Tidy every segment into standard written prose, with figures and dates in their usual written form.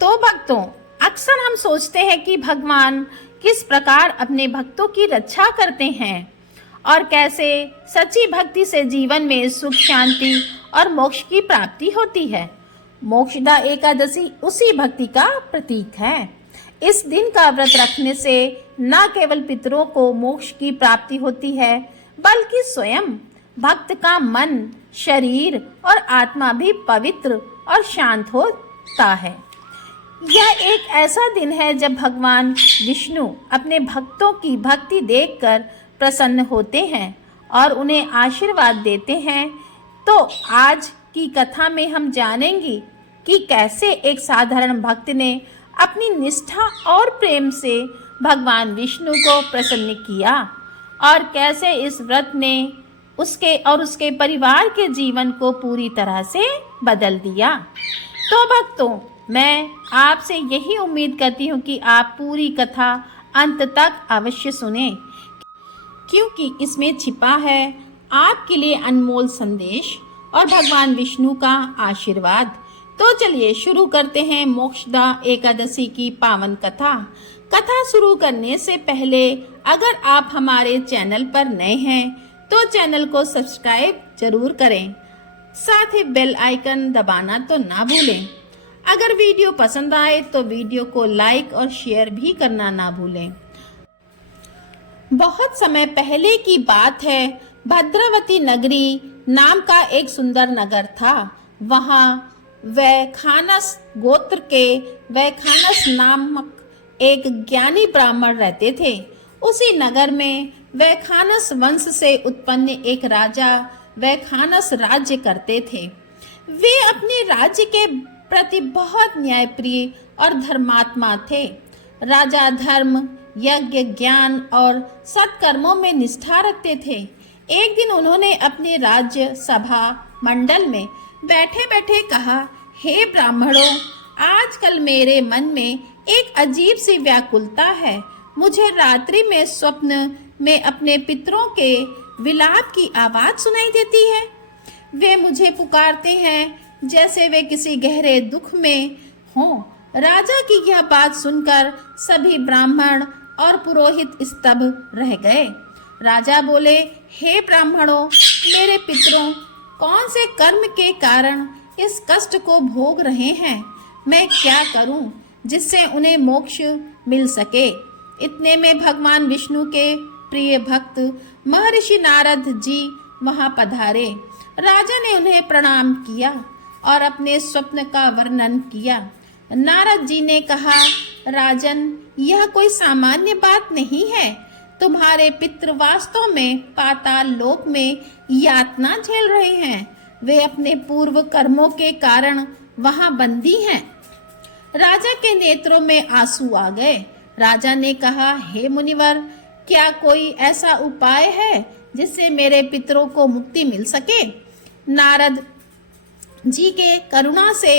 तो भक्तों, अक्सर हम सोचते हैं कि भगवान किस प्रकार अपने भक्तों की रक्षा करते हैं और कैसे सच्ची भक्ति से जीवन में सुख, शांति और मोक्ष की प्राप्ति होती है। मोक्षदा एकादशी उसी भक्ति का प्रतीक है। इस दिन का व्रत रखने से न केवल पितरों को मोक्ष की प्राप्ति होती है, बल्कि स्वयं भक्त का मन, शरीर और आत्मा भी पवित्र और शांत होता है। यह एक ऐसा दिन है जब भगवान विष्णु अपने भक्तों की भक्ति देखकर प्रसन्न होते हैं और उन्हें आशीर्वाद देते हैं। तो आज की कथा में हम जानेंगे कि कैसे एक साधारण भक्त ने अपनी निष्ठा और प्रेम से भगवान विष्णु को प्रसन्न किया और कैसे इस व्रत ने उसके और उसके परिवार के जीवन को पूरी तरह से बदल दिया। तो भक्तों, मैं आपसे यही उम्मीद करती हूँ कि आप पूरी कथा अंत तक अवश्य सुने, क्योंकि इसमें छिपा है आपके लिए अनमोल संदेश और भगवान विष्णु का आशीर्वाद। तो चलिए शुरू करते हैं मोक्षदा एकादशी की पावन कथा। कथा शुरू करने से पहले अगर आप हमारे चैनल पर नए हैं तो चैनल को सब्सक्राइब जरूर करें, साथ ही बेल आइकन दबाना तो ना भूलें। अगर वीडियो पसंद आए तो वीडियो को लाइक और शेयर भी करना ना भूलें। बहुत समय पहले की बात है, भद्रावती नगरी नाम का एक सुंदर नगर था। वहाँ वैखानस गोत्र के वैखानस नामक एक ज्ञानी ब्राह्मण रहते थे। उसी नगर में वैखानस वंश से उत्पन्न एक राजा वैखानस राज्य करते थे। वे अपने राज्य के प्रति बहुत न्यायप्रिय और धर्मात्मा थे। राजा धर्म, यज्ञ, ज्ञान और सत्कर्मों में निष्ठा रखते थे। एक दिन उन्होंने अपने राज्य सभा मंडल में बैठे बैठे कहा, हे ब्राह्मणों, आजकल मेरे मन में एक अजीब सी व्याकुलता है। मुझे रात्रि में स्वप्न में अपने पितरों के विलाप की आवाज सुनाई देती है। वे मुझे पुकारते हैं जैसे वे किसी गहरे दुख में हों। राजा की यह बात सुनकर सभी ब्राह्मण और पुरोहित स्तब्ध रह गए। राजा बोले, हे ब्राह्मणों, मेरे पितरों कौन से कर्म के कारण इस कष्ट को भोग रहे हैं? मैं क्या करूं जिससे उन्हें मोक्ष मिल सके? इतने में भगवान विष्णु के प्रिय भक्त महर्षि नारद जी वहां पधारे। राजा ने उन्हें प्रणाम किया और अपने स्वप्न का वर्णन किया। नारद जी ने कहा, राजन, यह कोई सामान्य बात नहीं है। तुम्हारे पितृ वास्तव में पाताल लोक में यातना झेल रहे हैं। वे अपने पूर्व कर्मों के कारण वहां बंदी हैं। राजा के नेत्रों में आंसू आ गए। राजा ने कहा, हे मुनिवर, क्या कोई ऐसा उपाय है जिससे मेरे पितरों को मुक्ति मिल सके? नारद जी के करुणा से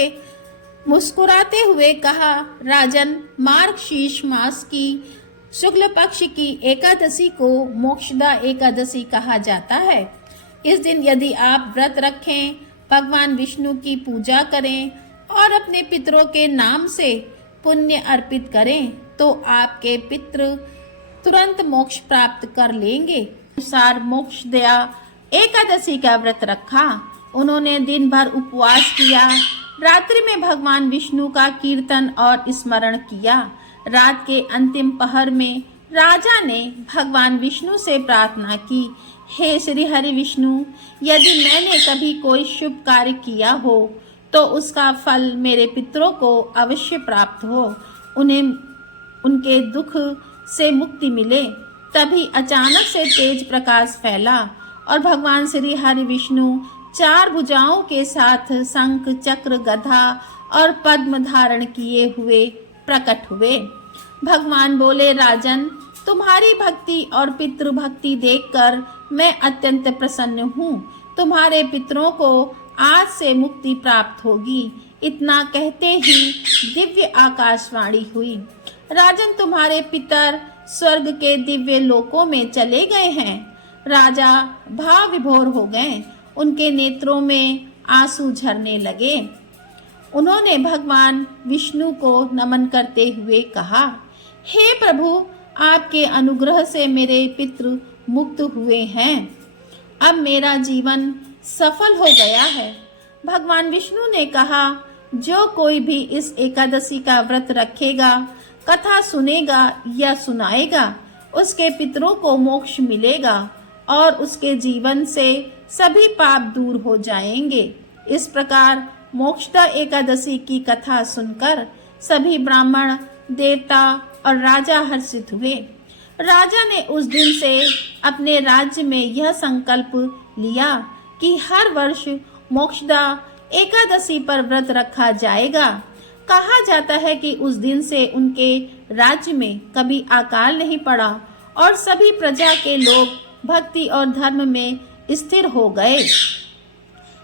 मुस्कुराते हुए कहा, राजन, मार्गशीर्ष मास की शुक्ल पक्ष की एकादशी को मोक्षदा एकादशी कहा जाता है। इस दिन यदि आप व्रत रखें, भगवान विष्णु की पूजा करें और अपने पितरों के नाम से पुण्य अर्पित करें तो आपके पितृ तुरंत मोक्ष प्राप्त कर लेंगे। अनुसार मोक्षदा एकादशी का व्रत रखा। उन्होंने दिन भर उपवास किया। रात्रि में भगवान विष्णु का कीर्तन और स्मरण किया। रात के अंतिम पहर में राजा ने भगवान विष्णु से प्रार्थना की, हे श्री हरि विष्णु, यदि मैंने कभी कोई शुभ कार्य किया हो तो उसका फल मेरे पितरों को अवश्य प्राप्त हो, उन्हें उनके दुख से मुक्ति मिले। तभी अचानक से तेज प्रकाश फैला और भगवान श्री हरि विष्णु 4 भुजाओं के साथ शंख, चक्र, गदा और पद्म धारण किए हुए प्रकट हुए। भगवान बोले, राजन, तुम्हारी भक्ति और पितृ भक्ति देखकर मैं अत्यंत प्रसन्न हूँ। तुम्हारे पितरों को आज से मुक्ति प्राप्त होगी। इतना कहते ही दिव्य आकाशवाणी हुई, राजन, तुम्हारे पितर स्वर्ग के दिव्य लोकों में चले गए हैं। राजा भाव विभोर हो गए। उनके नेत्रों में आंसू झरने लगे। उन्होंने भगवान विष्णु को नमन करते हुए कहा, हे प्रभु, आपके अनुग्रह से मेरे पितृ मुक्त हुए हैं। अब मेरा जीवन सफल हो गया है। भगवान विष्णु ने कहा, जो कोई भी इस एकादशी का व्रत रखेगा, कथा सुनेगा या सुनाएगा, उसके पितरों को मोक्ष मिलेगा और उसके जीवन से सभी पाप दूर हो जाएंगे। इस प्रकार मोक्षदा एकादशी की कथा सुनकर सभी ब्राह्मण, देवता और राजा हर्षित हुए। राजा ने उस दिन से अपने राज्य में यह संकल्प लिया कि हर वर्ष मोक्षदा एकादशी पर व्रत रखा जाएगा। कहा जाता है कि उस दिन से उनके राज्य में कभी अकाल नहीं पड़ा और सभी प्रजा के लोग भक्ति और धर्म में स्थिर हो गए।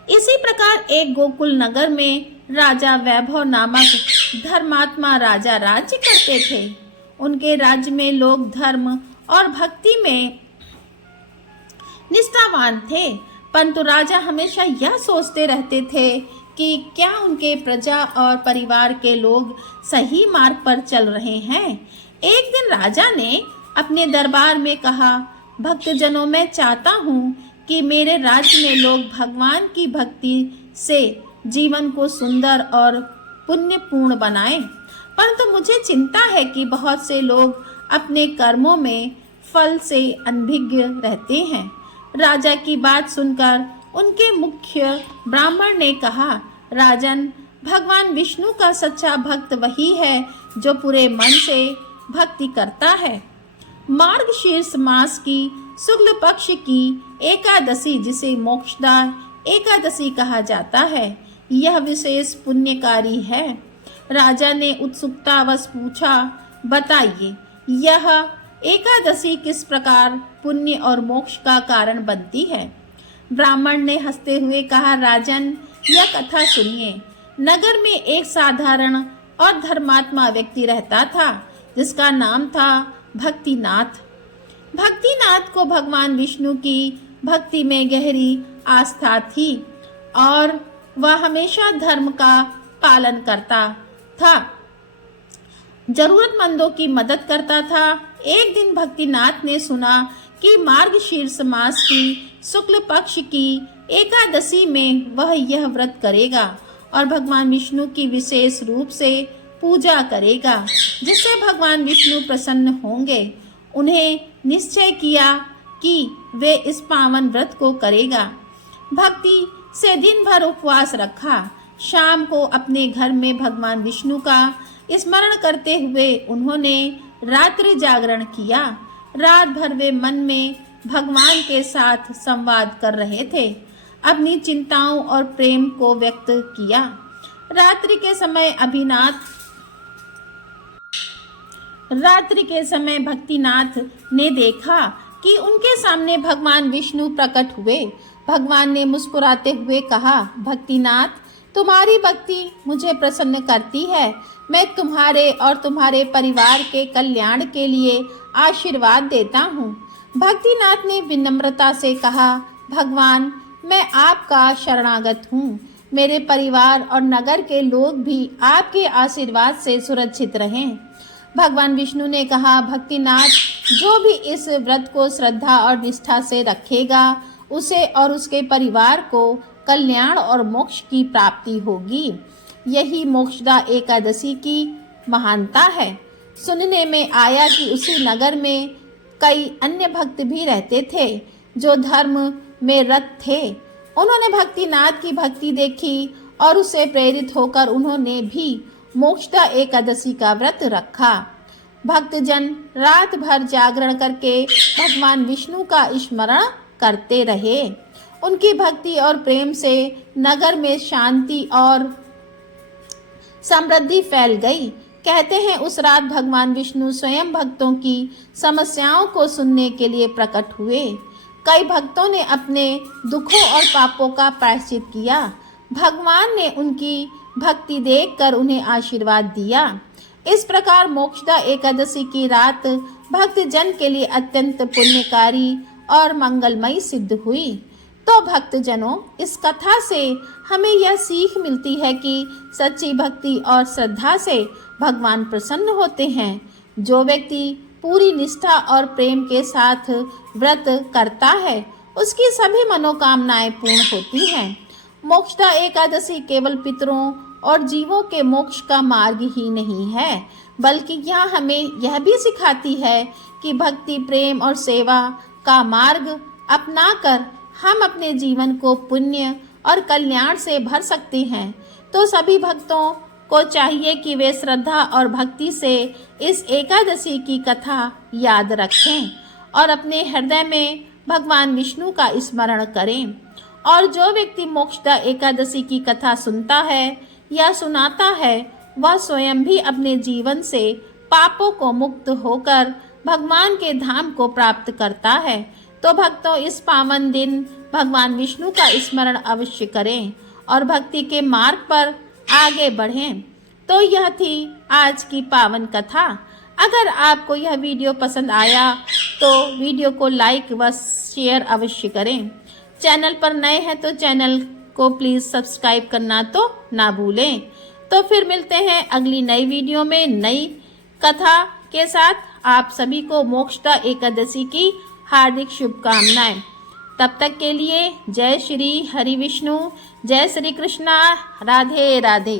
इसी प्रकार एक गोकुल नगर में राजा वैभव नामक धर्मात्मा राजा राज्य करते थे। उनके राज्य में लोग धर्म और भक्ति में निष्ठावान थे, परंतु राजा हमेशा यह सोचते रहते थे कि क्या उनके प्रजा और परिवार के लोग सही मार्ग पर चल रहे हैं। एक दिन राजा ने अपने दरबार में कहा, भक्तजनों, मैं चाहता हूँ कि मेरे राज्य में लोग भगवान की भक्ति से जीवन को सुंदर और पुण्यपूर्ण बनाएं, परंतु मुझे चिंता है कि बहुत से लोग अपने कर्मों में फल से अनभिज्ञ रहते हैं। राजा की बात सुनकर उनके मुख्य ब्राह्मण ने कहा, राजन, भगवान विष्णु का सच्चा भक्त वही है जो पूरे मन से भक्ति करता है। मार्गशीर्ष मास की शुक्ल पक्ष की एकादशी, जिसे मोक्षदा एकादशी कहा जाता है, यह विशेष पुण्यकारी है। राजा ने उत्सुकतावश पूछा, बताइए, यह एकादशी किस प्रकार पुण्य और मोक्ष का कारण बनती है। ब्राह्मण ने हंसते हुए कहा, राजन, यह कथा सुनिए। नगर में एक साधारण और धर्मात्मा व्यक्ति रहता था, जिसका नाम था भक्तिनाथ। भक्तिनाथ को भगवान विष्णु की भक्ति में गहरी आस्था थी और वह हमेशा धर्म का पालन करता था, जरूरतमंदों की मदद करता था। एक दिन भक्तिनाथ ने सुना कि मार्गशीर्ष मास की शुक्ल पक्ष की एकादशी में वह यह व्रत करेगा और भगवान विष्णु की विशेष रूप से पूजा करेगा, जिससे भगवान विष्णु प्रसन्न होंगे। उन्हें निश्चय किया कि वे इस पावन व्रत को करेगा। भक्ति से दिन भर उपवास रखा। शाम को अपने घर में भगवान विष्णु का स्मरण करते हुए उन्होंने रात्रि जागरण किया। रात भर वे मन में भगवान के साथ संवाद कर रहे थे, अपनी चिंताओं और प्रेम को व्यक्त किया। रात्रि के समय भक्तिनाथ ने देखा कि उनके सामने भगवान विष्णु प्रकट हुए। भगवान ने मुस्कुराते हुए कहा, भक्तिनाथ, तुम्हारी भक्ति मुझे प्रसन्न करती है। मैं तुम्हारे और तुम्हारे परिवार के कल्याण के लिए आशीर्वाद देता हूँ। भक्तिनाथ ने विनम्रता से कहा, भगवान, मैं आपका शरणागत हूँ। मेरे परिवार और नगर के लोग भी आपके आशीर्वाद से सुरक्षित रहें। भगवान विष्णु ने कहा, भक्तिनाथ, जो भी इस व्रत को श्रद्धा और निष्ठा से रखेगा, उसे और उसके परिवार को कल्याण और मोक्ष की प्राप्ति होगी। यही मोक्षदा एकादशी की महानता है। सुनने में आया कि उसी नगर में कई अन्य भक्त भी रहते थे जो धर्म में रत थे। उन्होंने भक्तिनाथ की भक्ति देखी और उससे प्रेरित होकर उन्होंने भी मोक्षदा एकादशी का व्रत रखा। भक्तजन रात भर जागरण करके भगवान विष्णु का स्मरण करते रहे। उनकी भक्ति और प्रेम से नगर में शांति और समृद्धि फैल गई। कहते हैं उस रात भगवान विष्णु स्वयं भक्तों की समस्याओं को सुनने के लिए प्रकट हुए। कई भक्तों ने अपने दुखों और पापों का प्रायश्चित किया। भगवान ने उनकी भक्ति देखकर उन्हें आशीर्वाद दिया। इस प्रकार मोक्षदा एकादशी की रात भक्त जन के लिए अत्यंत पुण्यकारी और मंगलमयी सिद्ध हुई। तो भक्तजनों, इस कथा से हमें यह सीख मिलती है कि सच्ची भक्ति और श्रद्धा से भगवान प्रसन्न होते हैं। जो व्यक्ति पूरी निष्ठा और प्रेम के साथ व्रत करता है, उसकी सभी मनोकामनाएं पूर्ण होती हैं। मोक्षदा एकादशी केवल पितरों और जीवों के मोक्ष का मार्ग ही नहीं है, बल्कि यह हमें यह भी सिखाती है कि भक्ति, प्रेम और सेवा का मार्ग अपनाकर हम अपने जीवन को पुण्य और कल्याण से भर सकते हैं। तो सभी भक्तों को चाहिए कि वे श्रद्धा और भक्ति से इस एकादशी की कथा याद रखें और अपने हृदय में भगवान विष्णु का स्मरण करें। और जो व्यक्ति मोक्षदा एकादशी की कथा सुनता है या सुनाता है, वह स्वयं भी अपने जीवन से पापों को मुक्त होकर भगवान के धाम को प्राप्त करता है। तो भक्तों, इस पावन दिन भगवान विष्णु का स्मरण अवश्य करें और भक्ति के मार्ग पर आगे बढ़ें। तो यह थी आज की पावन कथा। अगर आपको यह वीडियो पसंद आया तो वीडियो को लाइक व शेयर अवश्य करें। चैनल पर नए हैं तो चैनल को प्लीज़ सब्सक्राइब करना तो ना भूलें। तो फिर मिलते हैं अगली नई वीडियो में नई कथा के साथ। आप सभी को मोक्षदा एकादशी की हार्दिक शुभकामनाएं। तब तक के लिए जय श्री हरि विष्णु, जय श्री कृष्णा, राधे राधे।